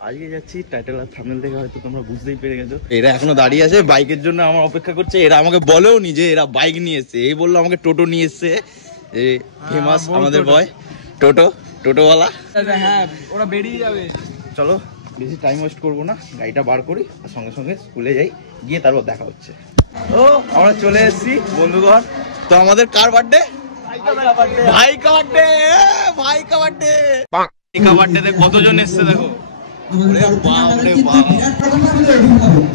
আজকে যাচ্ছি টাইটেল আর থাম্বনেল দেখে হয়তো তোমরা বুঝতেই পেরে গেছো, এরা এখনো দাঁড়িয়ে আছে বাইকের জন্য আমার অপেক্ষা করছে। এরা আমাকে বলেও নি যে এরা বাইক নিয়ে এসছে, এই বললো আমাকে টোটো নিয়ে এসছে। এই ফেমাস আমাদের বয় টোটোওয়ালা। হ্যাঁ ওরা বেরিয়ে যাবে, চলো বেশি টাইম ওয়েস্ট করবো না, গাড়িটা বার করি আর সঙ্গে সঙ্গে স্কুলে যাই, গিয়ে তারপর দেখা হচ্ছে। ও আমরা চলে এসেছি বন্ধুগণ। তো আমাদের কার বার্থডে? ভাই কা বার্থডে, ভাই কা বার্থডে। কা বার্থডেতে কতজন এসছে দেখো,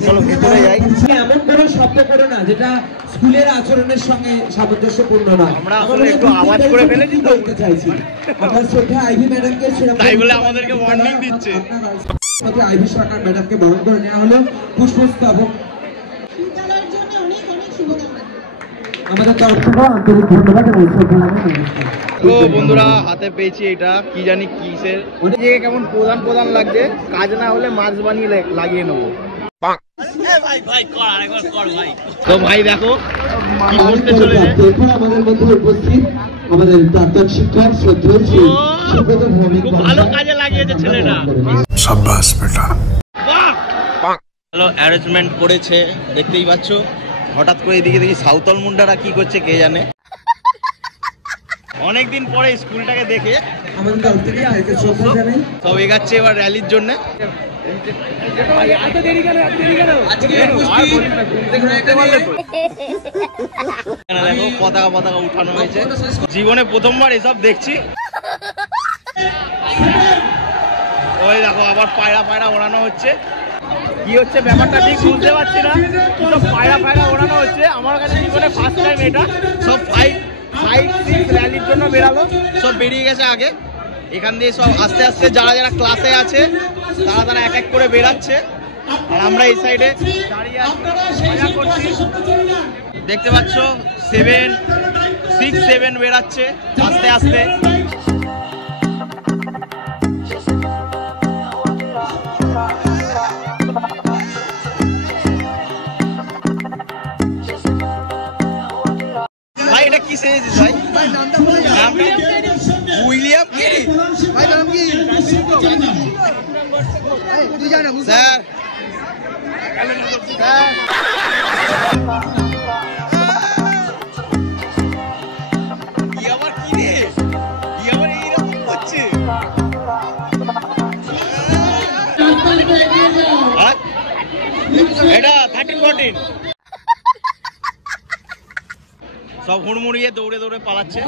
চলো ভিতরে যাই। এমন কোনো শব্দ করো না যেটা স্কুলের আচরণের সঙ্গে সামঞ্জস্যপূর্ণ নয়। আমরা আসলে একটু আওয়াজ করে ফেলেছি তো, বলতে চাইছি আমরা শ্রদ্ধা আইভি ম্যাডামকে তাই বলে আমাদেরকে ওয়ার্নিং দিচ্ছে। আইভি সরকার ম্যাডামকে বরণ করে নেওয়া হলো পুষ্পস্তবক। বিদ্যালয়ের জন্য অনেক অনেক শুভকামনা। আমাদের তরফ থেকে আন্তরিক ধন্যবাদ এবং শ্রদ্ধা জানাই। তো বন্ধুরা হাতে পেয়েছি এটা, কি জানি কিসের, কেমন প্রধান লাগছে। কাজ না হলে মাছ বানিয়ে লাগিয়ে নেবো। তো ভাই দেখো কি বলতে চলেছে। এখন আমাদের মধ্যে উপস্থিত আমাদের প্রাক্তন শিক্ষক শ্রদ্ধেয় শ্রী সুব্রত ভৌমিক, ভালো কাজে লাগিয়েছে ছেলেটা, শাবাশ বেটা। ভালো অ্যারেঞ্জমেন্ট করেছে দেখতেই পাচ্ছ। হঠাৎ করে এদিকে দেখি সাঁওতাল মুন্ডারা কি করছে কে জানে। অনেকদিন পরে স্কুলটাকে দেখে আমাদের তরফ থেকে আজকে শ্রদ্ধা জানাই। সব এগাচ্ছে এবার র্যালির জন্য। পতাকা উঠানো হয়েছে, জীবনে প্রথমবার এসব দেখছি। ওই দেখো আবার পায়রা ওড়ানো হচ্ছে, কি হচ্ছে ব্যাপারটা ঠিক বুঝতে পারছি না। সব পায়রা ওড়ানো হচ্ছে, আমার কাছে জীবনে ফার্স্ট টাইম এটা। সব 5-6 র্যালির জন্য বেরালো, সব বেরিয়ে গেছে আগে। এখান দিয়ে সব আস্তে আস্তে যারা ক্লাসে আছে তারা এক এক করে বেরাচ্ছে, আর আমরা এই সাইডে দাঁড়িয়ে আছি। দেখতে পাচ্ছ 6-7 বেরাচ্ছে আস্তে আস্তে। ভাই এটা কি সেজেছিস ভাই? উইলিয়াম কেরি ভাই, নাম কি স্যার? কি আবার কি রে, কি আবার এইরকম করছে? এটা 13-14 সব হুড়মুড়িয়ে দৌড়ে পালাচ্ছে,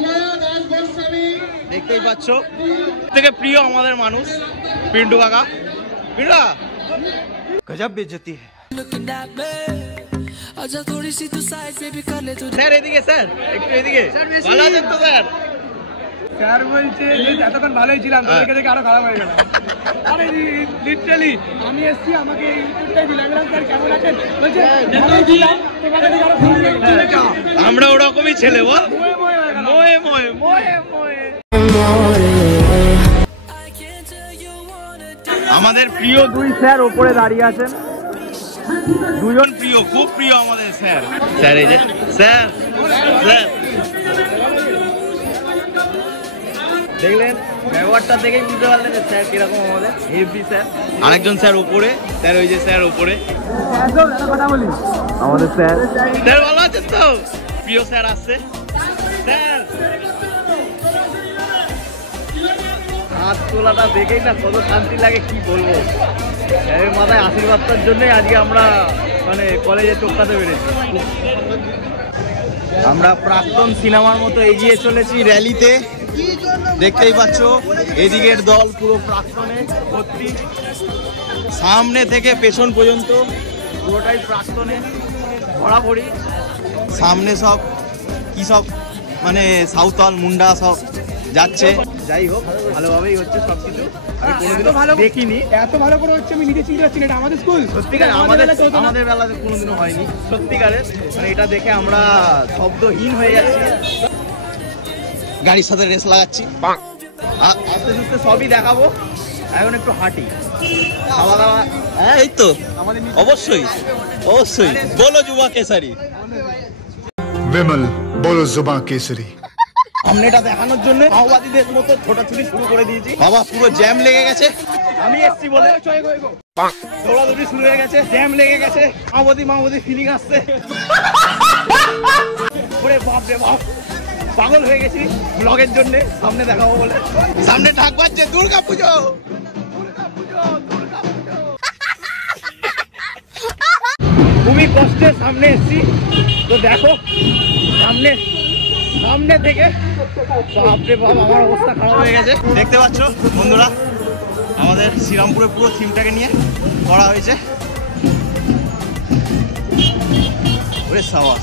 দেখতেই পাচ্ছ। থেকে প্রিয় আমাদের মানুষ পিন্টু কাকা। পিন্টু গজব বেজতি। স্যার এদিকে, স্যার একটু এদিকে। ভালো আছেন তো স্যার? স্যার বলছে যে এতক্ষণ ভালোই ছিলাম, তোদেরকে দেখে আরো খারাপ হয়ে গেল। আরে লিটারালি আমি এসছি, আমাকে ইউটিউবটাই দিলাম, স্যার কেমন আছেন? বলছে ভালোই ছিলাম, তোমাকে দেখে আরো ভালো হয়ে গেল। আমরা ওরকমই ছেলে বল, মোয়ে। আমাদের প্রিয় 2 স্যার ওপরে দাঁড়িয়ে আছেন, 2জন প্রিয়, খুব প্রিয় আমাদের স্যার। স্যার এই যে স্যার দেখলেন ব্যবহারটা দেখেই বুঝতে পারলেন স্যার কিরকম আমাদের হেভি স্যার। আরেকজন স্যার উপরে, স্যার ওই যে স্যার উপরে আমাদের স্যার। স্যার ভালো আছেন তো? প্রিয় স্যার আসছে। স্যার হাত তোলাটা দেখেই না কত শান্তি লাগে, কি বলবো। স্যারের মাথায় আশীর্বাদটার জন্যই আজকে আমরা মানে কলেজে চোখটাতে বেড়েছি। আমরা প্রাক্তন সিনেমার মতো এগিয়ে চলেছি র্যালিতে, দেখতেই পাচ্ছ। এদিকের দল পুরো প্রাক্তনে ভর্তি, সামনে থেকে পেছন পর্যন্ত পুরোটাই প্রাক্তনে ভরাভরি। সামনে সব কি সব মানে সাঁওতাল মুন্ডা সব যাচ্ছে। যাই হোক ভালোভাবেই হচ্ছে সবকিছু। আমি কোনোদিনও দেখিনি এত ভালো করে হচ্ছে, আমি নিজে চিন্তা করছি না। এটা আমাদের স্কুল, সত্যিকার আমাদের বেলাতে কোনোদিনও হয়নি সত্যিকারের। মানে এটা দেখে আমরা শব্দহীন হয়ে যাচ্ছি। গাড়ির সাথে রেস লাগাচ্ছি, আস্তে আস্তে সবই দেখাবো। এখন একটু হাঁটি, খাওয়া দাওয়া। হ্যাঁ এই তো অবশ্যই বলো যুবা কেসারি। विमल बोलो जुबां केसरी। সামনেটা দেখানোর জন্য মাওবাদীদের মতো ছোটাছুটি শুরু করে দিয়েছি। বাবা পুরো জ্যাম লেগে গেছে, আমি এসছি বলে দৌড়াদৌড়ি শুরু হয়ে গেছে, জ্যাম লেগে গেছে, মাওবাদী ফিলিং আসছে। ওরে বাপ রে বাপ, পাগল হয়ে গেছি ব্লগের জন্য, সামনে দেখাবো বলে। সামনে ঢাক বাজছে, দুর্গা পুজো। খুবই কষ্টে সামনে এসছি, তো দেখো সামনে থেকে বাপরে বাপ আমার অবস্থা খারাপ হয়ে গেছে। দেখতে পাচ্ছ বন্ধুরা, আমাদের শ্রীরামপুরের পুরো থিমটাকে নিয়ে করা হয়েছে। ওরে সাবাস,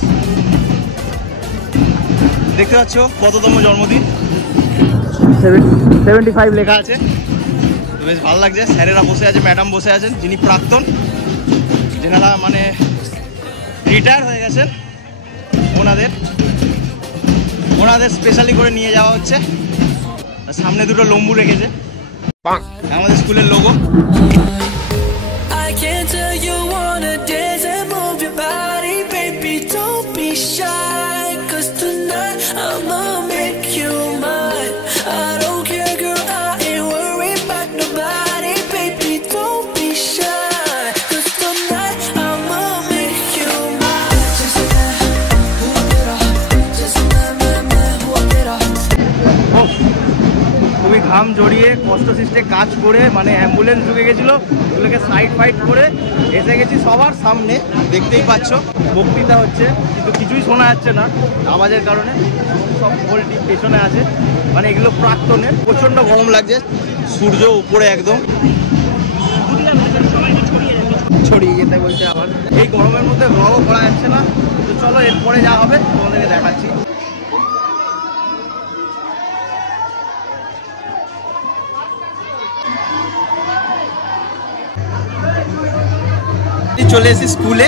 দেখতে পাচ্ছ কততম জন্মদিন, 75 লেখা আছে, বেশ ভালো লাগছে। স্যারেরা বসে আছে, ম্যাডাম বসে আছেন, যিনি প্রাক্তন, যেনারা মানে রিটায়ার হয়ে গেছেন, ওনাদের স্পেশালি করে নিয়ে যাওয়া হচ্ছে। সামনে দুটো লম্বু রেখেছে, আমাদের স্কুলের লোগো। খুবই ঘাম জড়িয়ে কষ্ট সৃষ্টে কাজ করে, মানে অ্যাম্বুলেন্স ঢুকে গেছিলো, ওগুলোকে সাইড ফাইড করে এসে গেছি সবার সামনে। দেখতেই পাচ্ছ বক্তৃতা হচ্ছে, কিন্তু কিছুই শোনা যাচ্ছে না আওয়াজের কারণে, সব ভোল্টি পেছনে আছে, মানে এগুলো প্রাক্তনের। প্রচণ্ড গরম লাগছে, সূর্য উপরে একদম ছড়িয়ে যেতে বলছে আবার। এই গরমের মধ্যে ব্লগও করা যাচ্ছে না, তো চলো এরপরে যা হবে তোমাদেরকে দেখাচ্ছি। চলে এসেছি স্কুলে,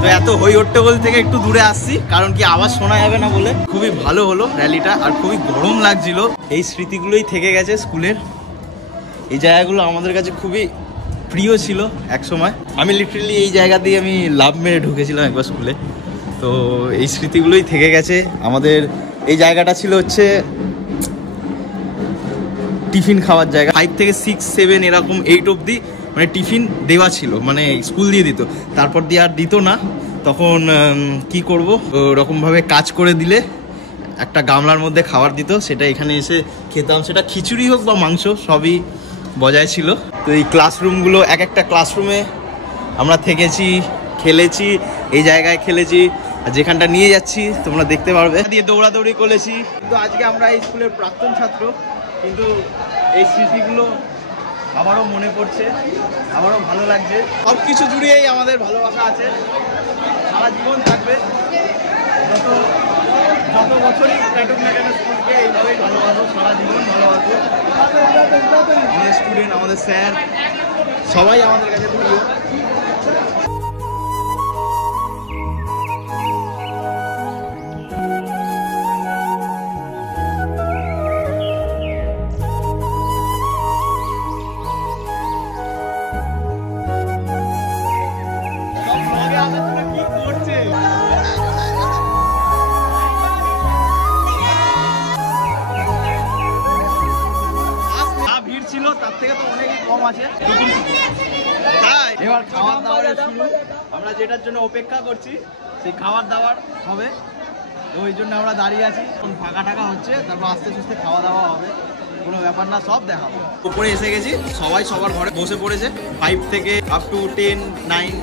তো এত হই হট্টগোল থেকে একটু দূরে আসছি, কারণ কি আওয়াজ শোনা যাবে না বলে। খুবই ভালো হলো র্যালিটা, আর খুবই গরম লাগছিল। এই স্মৃতিগুলোই থেকে গেছে স্কুলের, এই জায়গাগুলো আমাদের কাছে খুবই প্রিয় ছিল এক সময়। আমি লিটারালি এই জায়গা দিয়ে আমি লাভ মেরে ঢুকেছিলাম একবার স্কুলে, তো এই স্মৃতিগুলোই থেকে গেছে আমাদের। এই জায়গাটা ছিল হচ্ছে টিফিন খাওয়ার জায়গা। 5 থেকে 6, 7 এরকম 8 অবধি মানে টিফিন দেওয়া ছিল, মানে স্কুল দিয়ে দিত, তারপর দিয়ে আর দিত না। তখন কি করব, ওরকমভাবে কাজ করে দিলে একটা গামলার মধ্যে খাবার দিত, সেটা এখানে এসে খেতাম। সেটা খিচুড়ি হোক বা মাংস, সবই বজায় ছিল। তো এই ক্লাসরুমগুলো, এক একটা ক্লাসরুমে আমরা থেকেছি, খেলেছি, এই জায়গায় খেলেছি, আর যেখানটা নিয়ে যাচ্ছি তোমরা দেখতে পারবে। দিয়ে দৌড়াদৌড়ি করেছি। কিন্তু আজকে আমরা এই স্কুলের প্রাক্তন ছাত্র, কিন্তু এই স্মৃতিগুলো আবারও মনে পড়ছে, আবারও ভালো লাগছে। সব কিছু জুড়েই আমাদের ভালোবাসা আছে, সারা জীবন থাকবে। যত বছরই কাটুক না কেন স্কুলকে এইভাবেই ভালোবাসো, সারা জীবন ভালোবাসো। আমাদের স্টুডেন্ট, আমাদের স্যার, সবাই আমাদের কাছে প্রিয়। এবার খাওয়ার দাওয়ার শুরু। আমরা যেটার জন্য অপেক্ষা করছি সেই খাবার দাবার হবে, তো ওই জন্য আমরা দাঁড়িয়ে আছি। এখন ফাঁকা টাকা হচ্ছে, তারপর আস্তে আস্তে খাওয়া দাওয়া হবে, কোনো ব্যাপার না, সব দেখাবো। উপরে এসে গেছি, সবাই সবার ঘরে বসে পড়েছে, 5 থেকে আপ টু 10, 9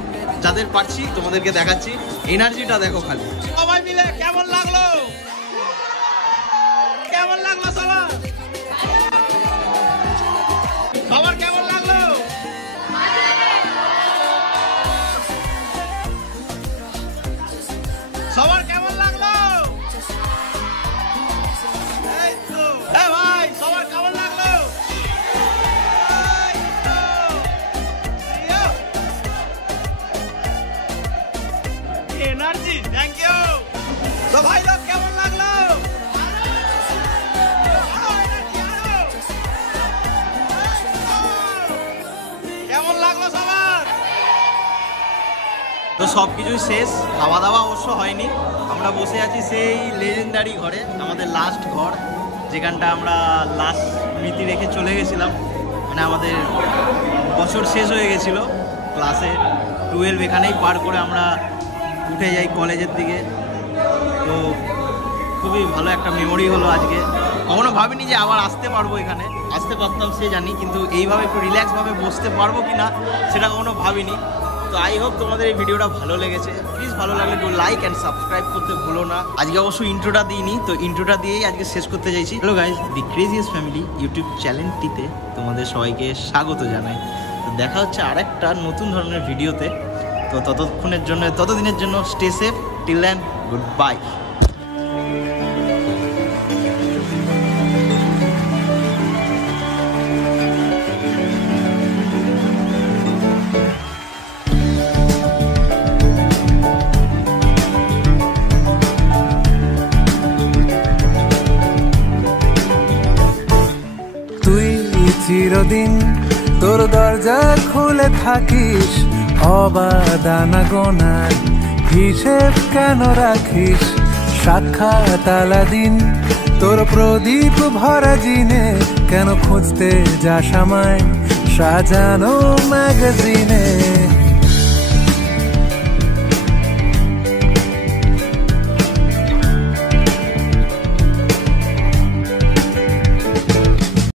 যাদের পারছি তোমাদেরকে দেখাচ্ছি। এনার্জিটা দেখো খালি। সবাই মিলে কেমন লাগলো, কেমন লাগলো সবার, সবার কেমন লাগলো? সবার কেমন লাগলো? এই তো ভাই, সবার কেমন লাগলো? Energy, thank you. তো ভাই লোক কেমন লাগলো? কেমন লাগলো সবার? তো সব কিছুই শেষ, খাওয়া দাওয়া অবশ্য হয়নি। আমরা বসে আছি সেই লেজেন্ডারি ঘরে, আমাদের লাস্ট ঘর, যেখানটা আমরা লাস্ট স্মৃতি রেখে চলে গেছিলাম। মানে আমাদের বছর শেষ হয়ে গেছিলো ক্লাসে 12, এখানেই পার করে আমরা উঠে যাই কলেজের দিকে। তো খুবই ভালো একটা মেমোরি হলো আজকে। কখনো ভাবিনি যে আবার আসতে পারবো এখানে, আসতে পারতাম সে জানি, কিন্তু এইভাবে একটু রিল্যাক্সভাবে বসতে পারবো কি না সেটা কখনো ভাবিনি। তো আই হোপ তোমাদের এই ভিডিওটা ভালো লেগেছে। প্লিজ ভালো লাগলে একটু লাইক অ্যান্ড সাবস্ক্রাইব করতে ভুলো না। আজকে অবশ্যই ইন্ট্রোটা দিইনি, তো ইন্ট্রোটা দিয়েই আজকে শেষ করতে চাইছি। হ্যালো গাইজ, দি ক্রেজিয়েস্ট ফ্যামিলি ইউটিউব চ্যানেলটিতে তোমাদের সবাইকে স্বাগত জানাই। তো দেখা হচ্ছে আরেকটা নতুন ধরনের ভিডিওতে। তো ততদিনের জন্য stay safe, till then good bye. চিরদিন তোর দরজা খুলে থাকিস, অবাদানা গোনার হিসেব কেন রাখিস? সাক্ষাৎ আলাদিন তোর প্রদীপ ভরা জিনে, কেন খুঁজতে যাস আমায় সাজানো ম্যাগাজিনে?